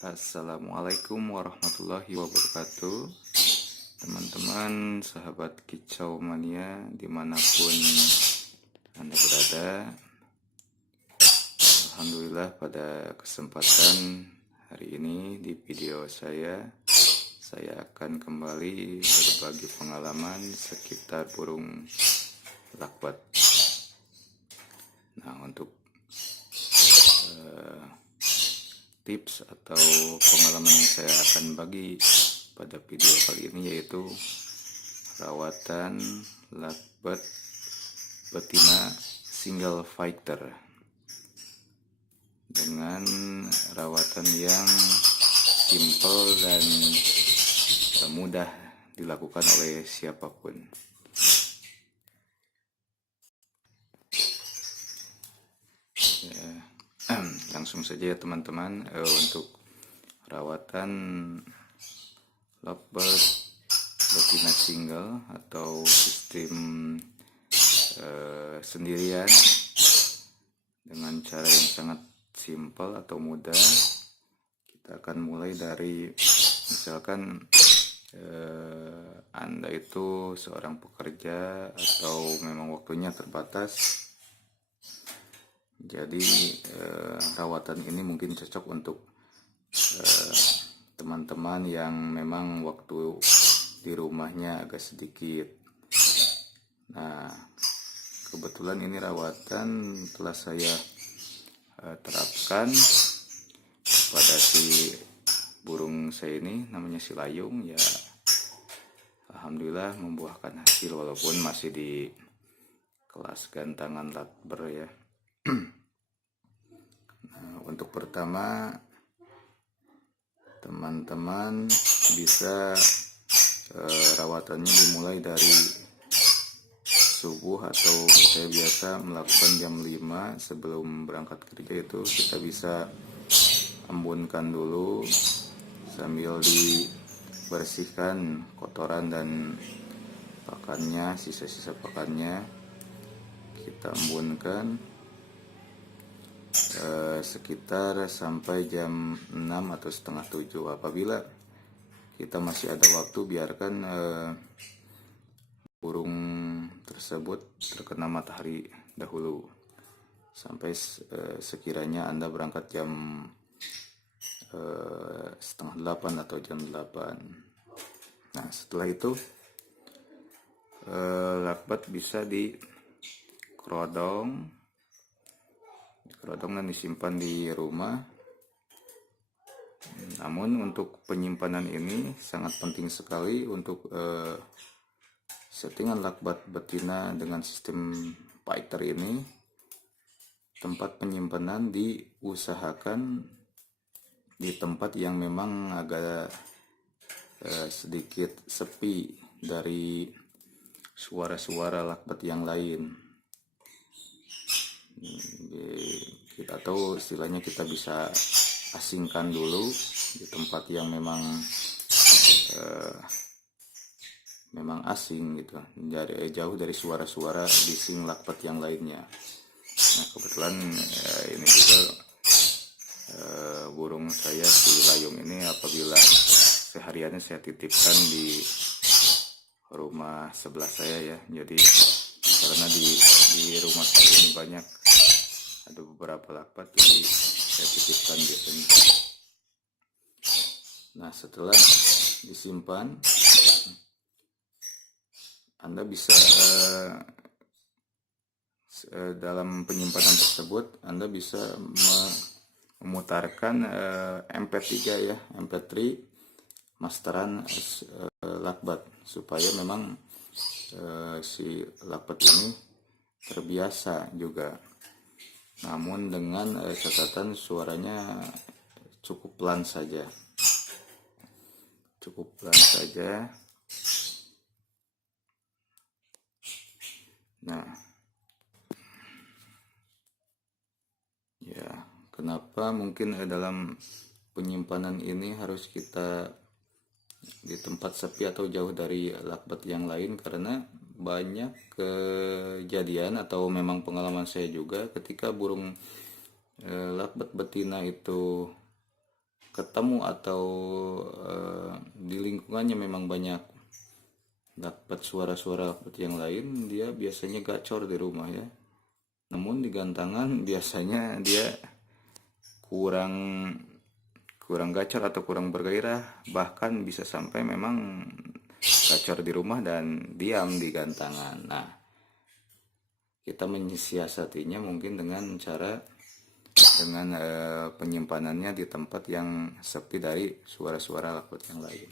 Assalamualaikum warahmatullahi wabarakatuh. Teman-teman, sahabat kicau mania dimanapun Anda berada, alhamdulillah pada kesempatan hari ini di video saya akan kembali berbagi pengalaman sekitar burung lakbat. Nah, untuk tips atau pengalaman yang saya akan bagi pada video kali ini yaitu rawatan lakbat betina single fighter dengan rawatan yang simple dan mudah dilakukan oleh siapapun. Langsung saja ya teman-teman, untuk rawatan lovebird betina single atau sistem sendirian dengan cara yang sangat simpel atau mudah. Kita akan mulai dari misalkan Anda itu seorang pekerja atau memang waktunya terbatas. Jadi rawatan ini mungkin cocok untuk teman-teman yang memang waktu di rumahnya agak sedikit. Nah, kebetulan ini rawatan telah saya terapkan pada si burung saya ini, namanya si layung ya. Alhamdulillah membuahkan hasil walaupun masih di kelas gantangan lakber ya. Nah, untuk pertama teman-teman bisa rawatannya dimulai dari subuh atau saya biasa melakukan jam 5 sebelum berangkat kerja. Itu kita bisa embunkan dulu sambil dibersihkan kotoran dan pakannya, sisa-sisa pakannya kita embunkan sekitar sampai jam 6 atau setengah 7. Apabila kita masih ada waktu, biarkan burung tersebut terkena matahari dahulu sampai sekiranya Anda berangkat jam setengah 8 atau jam 8. Nah, setelah itu lakbat bisa dikerodong dan disimpan di rumah. Namun untuk penyimpanan ini sangat penting sekali untuk settingan lakbat betina dengan sistem fighter ini. Tempat penyimpanan diusahakan di tempat yang memang agak sedikit sepi dari suara-suara lakbat yang lain. Kita tahu istilahnya, kita bisa asingkan dulu di tempat yang memang asing gitu, jauh dari suara-suara bising lakbat yang lainnya. Nah, kebetulan ini juga burung saya si layung ini apabila sehariannya saya titipkan di rumah sebelah saya ya. Jadi karena di rumah saya ini banyak ada beberapa lakbat, jadi saya titipkan biasanya. Nah, setelah disimpan, Anda bisa dalam penyimpanan tersebut Anda bisa memutarkan MP3 ya, MP3 masteran lakbat, supaya memang si lakbat ini terbiasa juga. namun dengan catatan suaranya cukup pelan saja. Cukup pelan saja. Nah, ya, kenapa mungkin dalam penyimpanan ini harus kita di tempat sepi atau jauh dari lakbet yang lain, karena banyak kejadian atau memang pengalaman saya juga ketika burung lakbet betina itu ketemu atau di lingkungannya memang banyak dapat suara-suara lakbet yang lain, dia biasanya gacor di rumah ya. Namun di gantangan biasanya dia kurang gacor atau kurang bergairah, bahkan bisa sampai memang gacor di rumah dan diam di gantangan. Nah, kita menyiasatinya mungkin dengan cara penyimpanannya di tempat yang sepi dari suara-suara lakbet yang lain.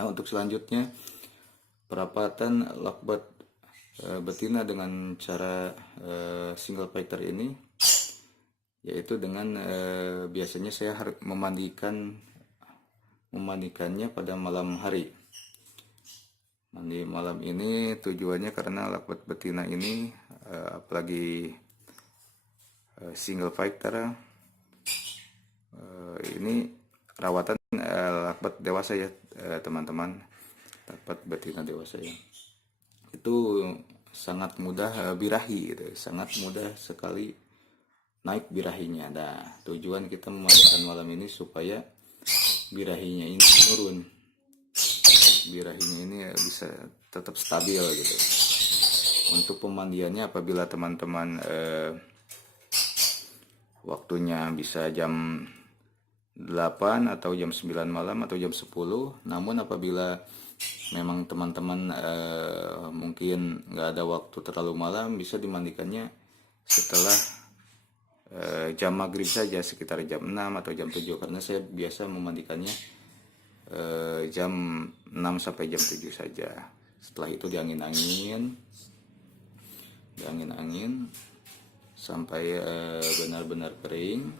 Nah, untuk selanjutnya perapatan lakbet betina dengan cara single fighter ini, yaitu dengan biasanya saya harus memandikannya pada malam hari. Mandi malam ini tujuannya karena lakbet betina ini apalagi single fighter ini rawatan lakbet dewasa ya teman-teman, lakbet betina dewasa ya, itu sangat mudah birahi gitu, sangat mudah sekali naik birahinya. Nah, tujuan kita memandikan malam ini supaya birahinya ini menurun, birahinya ini bisa tetap stabil gitu. Untuk pemandiannya apabila teman-teman waktunya bisa jam 8 atau jam 9 malam atau jam 10, namun apabila memang teman-teman mungkin nggak ada waktu terlalu malam, bisa dimandikannya setelah jam maghrib saja, sekitar jam 6 atau jam 7, karena saya biasa memandikannya jam 6 sampai jam 7 saja. Setelah itu diangin-angin sampai benar-benar kering,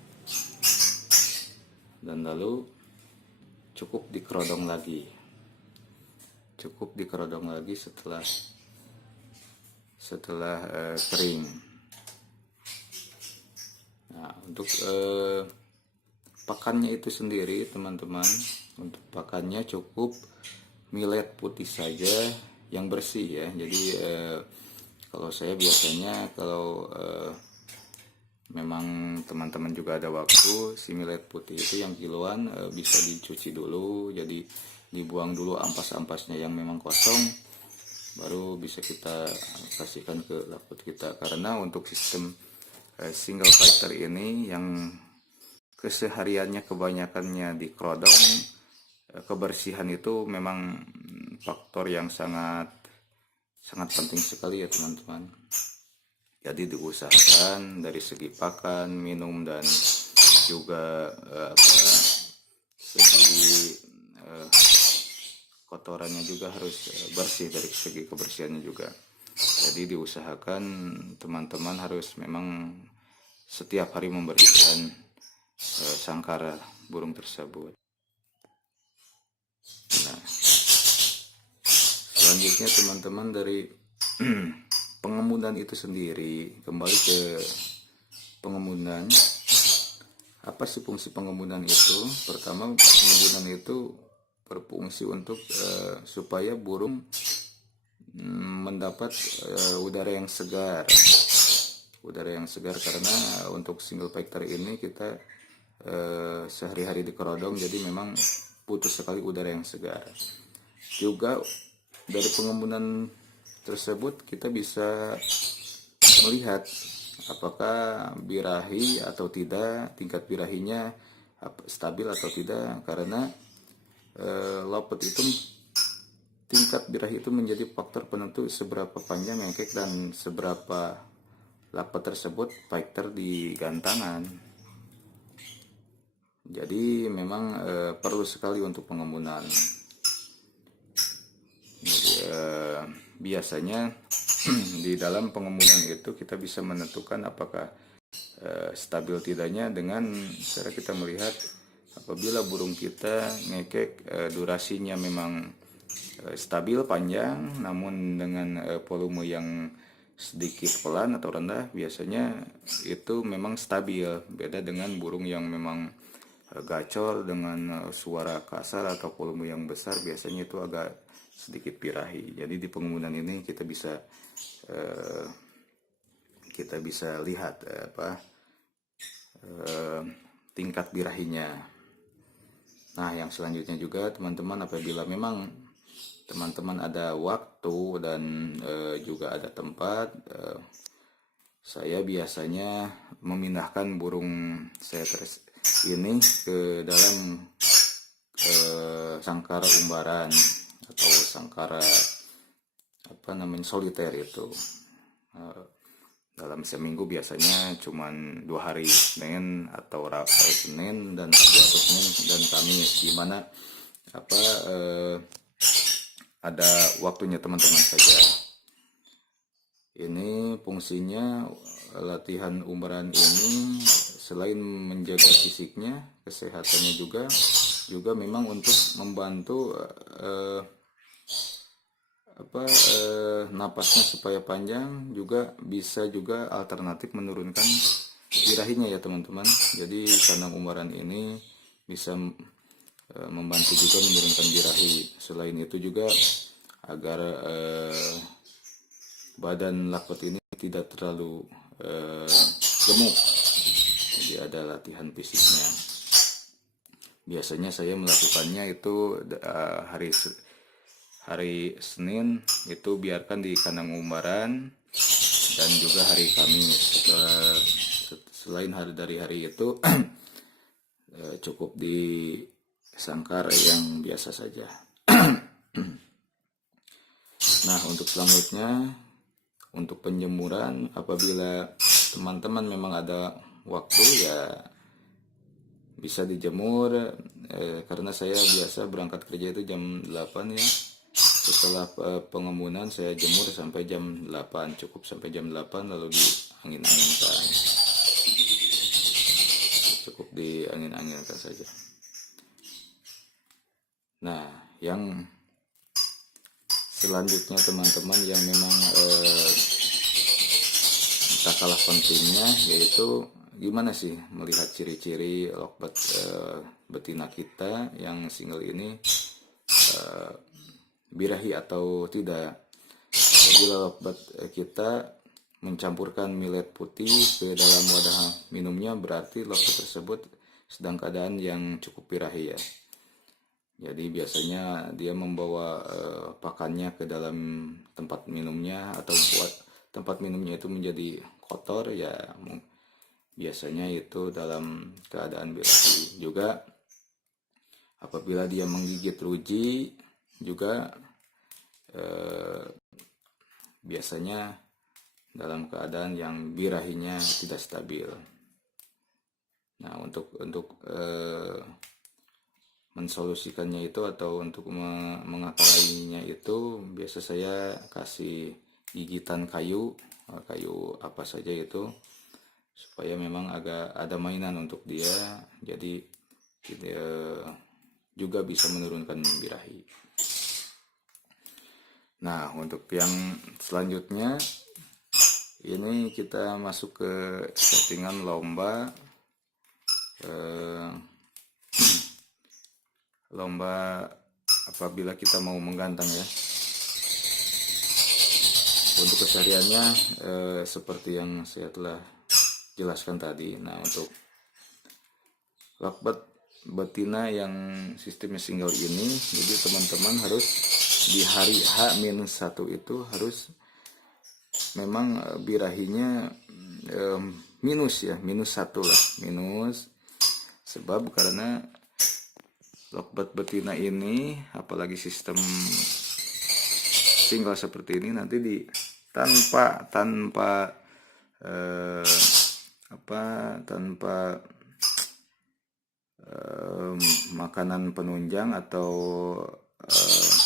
dan lalu cukup dikerodong lagi setelah kering. Nah, untuk pakannya itu sendiri teman-teman, untuk pakannya cukup millet putih saja yang bersih ya. Jadi kalau saya biasanya kalau memang teman-teman juga ada waktu, si millet putih itu yang kiloan bisa dicuci dulu, jadi dibuang dulu ampas-ampasnya yang memang kosong, baru bisa kita kasihkan ke lakbet kita. Karena untuk sistem single fighter ini yang kesehariannya kebanyakannya di kerodong, kebersihan itu memang faktor yang sangat penting sekali ya teman-teman. Jadi diusahakan dari segi pakan, minum, dan juga segi kotorannya juga harus bersih, dari segi kebersihannya juga. Jadi diusahakan teman-teman harus memang setiap hari membersihkan sangkar burung tersebut. Nah, selanjutnya teman-teman dari pengembunan itu sendiri, kembali ke pengembunan. Apa sih fungsi pengembunan itu? Pertama, pengembunan itu berfungsi untuk supaya burung mendapat udara yang segar. Karena untuk single fighter ini kita sehari-hari di kerodong, jadi memang putus sekali udara yang segar. Juga dari pengembunan tersebut kita bisa melihat apakah birahi atau tidak, tingkat birahinya stabil atau tidak, karena lopet itu, tingkat birahi itu menjadi faktor penentu seberapa panjang mengkek dan seberapa lakbet tersebut fighter di gantangan. Jadi memang perlu sekali untuk pengembunan. Jadi, biasanya di dalam pengembunan itu kita bisa menentukan apakah stabil tidaknya dengan cara kita melihat apabila burung kita ngekek durasinya memang stabil panjang, namun dengan volume yang sedikit pelan atau rendah, biasanya itu memang stabil. Beda dengan burung yang memang gacor dengan suara kasar atau volume yang besar, biasanya itu agak sedikit birahi. Jadi di pengumuman ini kita bisa lihat tingkat birahinya. Nah, yang selanjutnya juga teman-teman, apabila memang teman-teman ada waktu dan juga ada tempat, saya biasanya memindahkan burung saya ini ke dalam sangkar umbaran atau sangkar soliter itu. Dalam seminggu biasanya cuman 2 hari, Senin atau Senin dan Kamis, di mana ada waktunya teman-teman saja. Ini fungsinya latihan umbaran ini selain menjaga fisiknya, kesehatannya juga memang untuk membantu napasnya supaya panjang, juga bisa juga alternatif menurunkan birahinya ya teman-teman. Jadi kandang umbaran ini bisa membantu juga menurunkan birahi. Selain itu juga agar badan lakbet ini tidak terlalu gemuk, jadi ada latihan fisiknya. Biasanya saya melakukannya itu hari Senin itu biarkan di kandang umbaran, dan juga hari Kamis. Selain dari hari itu cukup di sangkar yang biasa saja. Nah, untuk selanjutnya, untuk penjemuran, apabila teman-teman memang ada waktu ya bisa dijemur, karena saya biasa berangkat kerja itu jam 8 ya. Setelah pengembunan saya jemur sampai jam 8, cukup sampai jam 8 lalu diangin-anginkan. Cukup diangin-anginkan saja. Nah, yang selanjutnya teman-teman yang memang tak kalah pentingnya, yaitu gimana sih melihat ciri-ciri lokbet betina kita yang single ini birahi atau tidak. Apabila lokbet kita mencampurkan millet putih ke dalam wadah minumnya, berarti lokbet tersebut sedang keadaan yang cukup birahi ya. Jadi biasanya dia membawa pakannya ke dalam tempat minumnya, atau buat tempat minumnya itu menjadi kotor ya, biasanya itu dalam keadaan birahi. Juga apabila dia menggigit ruji juga biasanya dalam keadaan yang birahinya tidak stabil. Nah, untuk mensolusikannya itu atau untuk mengakalinya itu, biasa saya kasih gigitan kayu apa saja itu, supaya memang agak ada mainan untuk dia, jadi juga bisa menurunkan birahi. Nah, untuk yang selanjutnya ini kita masuk ke settingan lomba lomba apabila kita mau menggantang ya. Untuk kesehariannya seperti yang saya telah jelaskan tadi. Nah, untuk lakbet betina yang sistemnya single ini, jadi teman-teman harus di hari H-1 itu harus memang birahinya minus 1 lah, minus. Sebab karena lokbet betina ini, apalagi sistem single seperti ini, nanti tanpa makanan penunjang atau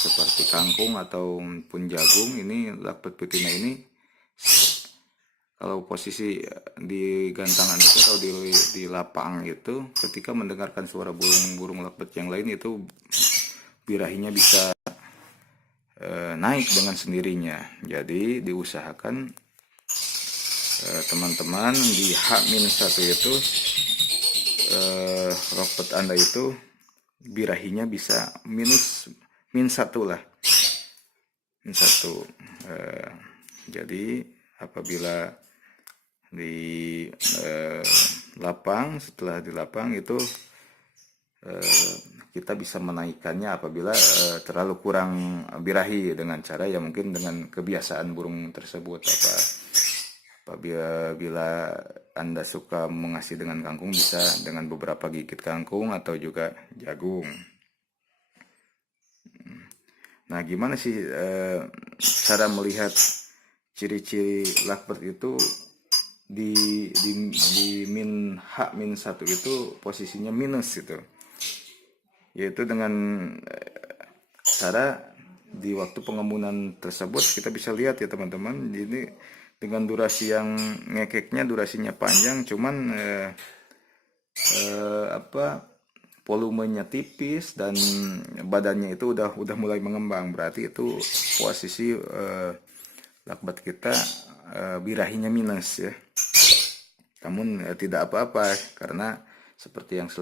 seperti kangkung ataupun jagung, ini lakbet betina ini kalau posisi di gantangan itu atau di lapang itu, ketika mendengarkan suara burung-burung lovebird yang lain itu birahinya bisa naik dengan sendirinya. Jadi diusahakan teman-teman di H-1 itu lovebird Anda itu birahinya bisa -1 lah, -1. Jadi apabila di lapang, setelah di lapang itu kita bisa menaikkannya apabila terlalu kurang birahi, dengan cara ya mungkin dengan kebiasaan burung tersebut. Apabila Anda suka mengasih dengan kangkung, bisa dengan beberapa gigit kangkung atau juga jagung. Nah, gimana sih cara melihat ciri-ciri lovebird itu di H-1 itu posisinya minus itu, yaitu dengan cara di waktu pengembunan tersebut kita bisa lihat ya teman-teman, ini dengan durasi yang ngekeknya durasinya panjang, cuman volumenya tipis dan badannya itu udah mulai mengembang, berarti itu posisi lovebird kita birahinya minus ya. Namun tidak apa-apa, karena seperti yang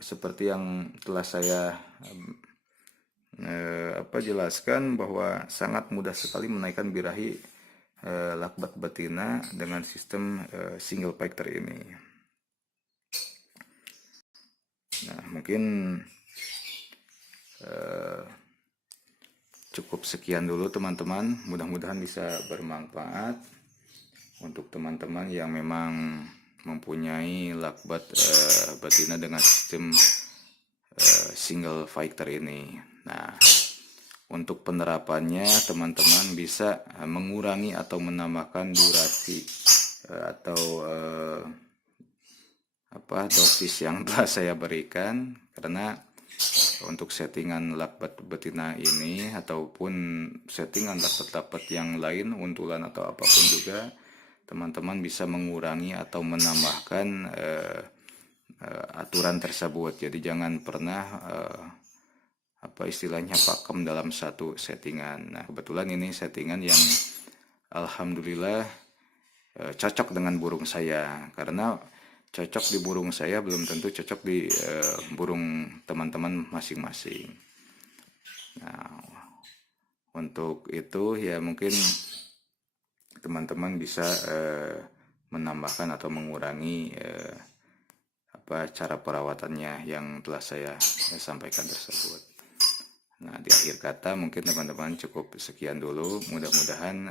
seperti yang telah saya jelaskan, bahwa sangat mudah sekali menaikkan birahi lovebird betina dengan sistem single factor ini. Nah, mungkin cukup sekian dulu teman-teman, mudah-mudahan bisa bermanfaat untuk teman-teman yang memang mempunyai lovebird betina dengan sistem single factor ini. Nah, untuk penerapannya teman-teman bisa mengurangi atau menambahkan durasi atau dosis yang telah saya berikan, karena untuk settingan lovebird betina ini ataupun settingan lovebird yang lain, untulan atau apapun juga, teman-teman bisa mengurangi atau menambahkan aturan tersebut. Jadi jangan pernah istilahnya pakem dalam satu settingan. Nah, kebetulan ini settingan yang alhamdulillah cocok dengan burung saya, karena cocok di burung saya belum tentu cocok di burung teman-teman masing-masing. Nah, untuk itu ya mungkin teman-teman bisa menambahkan atau mengurangi cara perawatannya yang telah saya sampaikan tersebut. Nah, di akhir kata mungkin teman-teman cukup sekian dulu. Mudah-mudahan